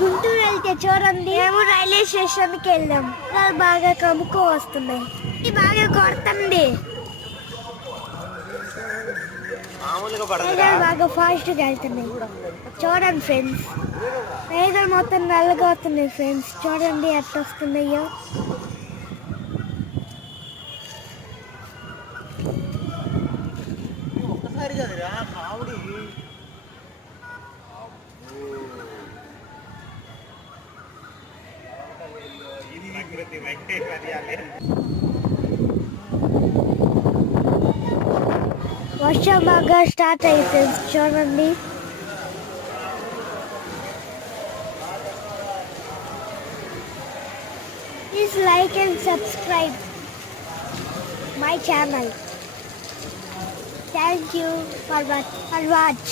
గుంటూరు వెళ్తే చూడండి, మేము రైల్వే స్టేషన్కి వెళ్ళాం. బాగా కమ్ముకో వస్తున్నాయి, బాగా కొడుతుంది, బాగా ఫాస్ట్ గా వెళ్తున్నాయి. చూడండి ఫ్రెండ్స్, మేఘాలు మొత్తం నల్లగా వస్తున్నాయి ఫ్రెండ్స్. చూడండి ఎట్లా వస్తున్నాయో. వర్షం బాగా స్టార్ట్ అయ్యి ఫ్రెండ్స్ చూడండి. Please like and subscribe my channel. Thank you for watch.